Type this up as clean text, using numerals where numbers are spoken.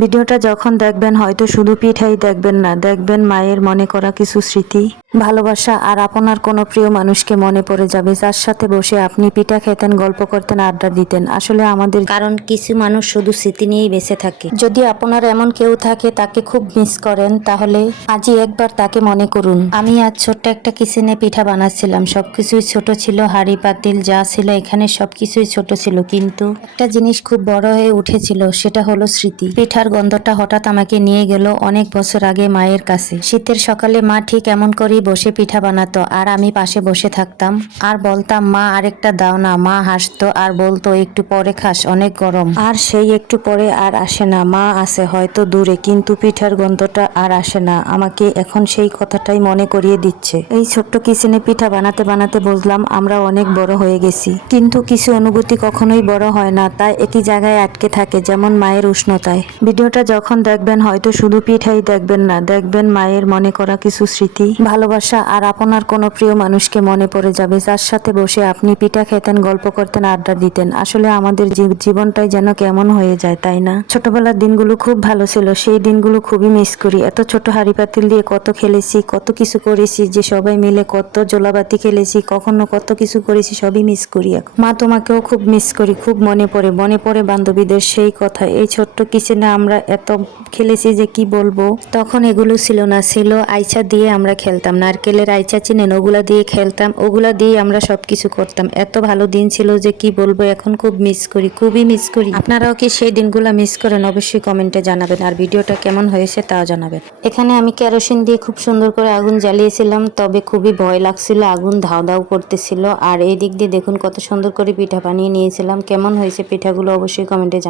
ভিডিওটা যখন দেখবেন হয়তো শুধু পিঠাই দেখবেন না, দেখবেন মায়ের মনে করা কিছু স্মৃতি, ভালোবাসা আর আপনার কোনো প্রিয় মানুষকে মনে পড়ে যাবে, যার সাথে বসে আপনি পিঠা খেতেন, গল্প করতেন, আড্ডা দিতেন। আসলে আমাদের কারণ কিছু মানুষ শুধু স্মৃতি নিয়েই বেঁচে থাকে। যদি আপনার এমন কেউ থাকে তাকে খুব মিস করেন, তাহলে আজই একবার তাকে মনে করুন। আমি আজ ছোট্ট একটা কিচেনে পিঠা বানাচ্ছিলাম। সবকিছুই ছোট ছিল, হাঁড়ি পাতিল যা ছিল এখানে সবকিছুই ছোট ছিল, কিন্তু একটা জিনিস খুব বড় হয়ে উঠেছিল, সেটা হলো স্মৃতি। পিঠার গন্ধটা হঠাৎ আমাকে নিয়ে গেল অনেক বছর আগে মায়ের কাছে। শীতের সকালে মা ঠিক এমন করেই বসে পিঠা বানাতো আর আমি পাশে বসে থাকতাম আর বলতাম, মা আরেকটা দাও না। মা হাসতো আর বলতো, একটু পরে খাস, অনেক গরম। আর সেই একটু পরে আর আসে না। মা আছে হয়তো দূরে, কিন্তু পিঠার গন্ধটা আর আসে না। আমাকে এখন সেই কথাটাই মনে করিয়ে দিচ্ছে। এই ছোট্ট কিচেনে পিঠা বানাতে বানাতে বুঝলাম আমরা অনেক বড় হয়ে গেছি, কিন্তু কিছু অনুভূতি কখনোই বড় হয় না, তাই একই জায়গায় আটকে থাকে, যেমন মায়ের উষ্ণতায়। ভিডিওটা যখন দেখবেন হয়তো শুধু পিঠাই দেখবেন না, দেখবেন মায়ের মনে করা কিছু স্মৃতি, ভালোবাসা আর আপনার কোনো প্রিয় মানুষকে মনে পড়ে যাবে, যার সাথে বসে আপনি পিঠা খেতেন, গল্প করতেন, আড্ডা দিতেন। আসলে আমাদের জীবনটাই যেন কেমন হয়ে যায়, তাই না? ছোটবেলার দিনগুলো খুব ভালো ছিল, সেই দিনগুলো খুবই মিস করি। এত ছোট হাঁড়ি পাতিল দিয়ে কত খেলেছি, কত কিছু করেছি, যে সবাই মিলে কত জোলাবাতি খেলেছি, কখনো কত কিছু করেছি, সবই মিস করি এখন। মা, তোমাকেও খুব মিস করি, খুব মনে পড়ে বান্ধবীদের সেই কথা। এই ছোট্ট কিচেনে আমরা এত খেলেছি যে কি বলবো। তখন এগুলো ছিল না, ছিল আইচা দিয়ে আমরা খেলতাম, নারকেলের আইচা চিনেন, ওগুলা দিয়ে খেলতাম, ওগুলা দিয়ে আমরা সবকিছু করতাম। এত ভালো দিন ছিল যে কি বলবো। এখন খুব মিস করি, খুবই মিস করি। আপনারাও কি সেই দিনগুলা মিস করেন? অবশ্যই কমেন্টে জানাবেন, আর ভিডিওটা কেমন হয়েছে তাও জানাবেন। এখানে আমি কেরোসিন দিয়ে খুব সুন্দর করে আগুন জ্বালিয়েছিলাম, তবে খুবই ভয় লাগছিল, আগুন ধাও ধাও করতেছিল। আর এই দিক দিয়ে দেখুন কত সুন্দর করে পিঠা বানিয়ে নিয়েছিলাম। কেমন হয়েছে পিঠাগুলো অবশ্যই কমেন্টে জানাবেন।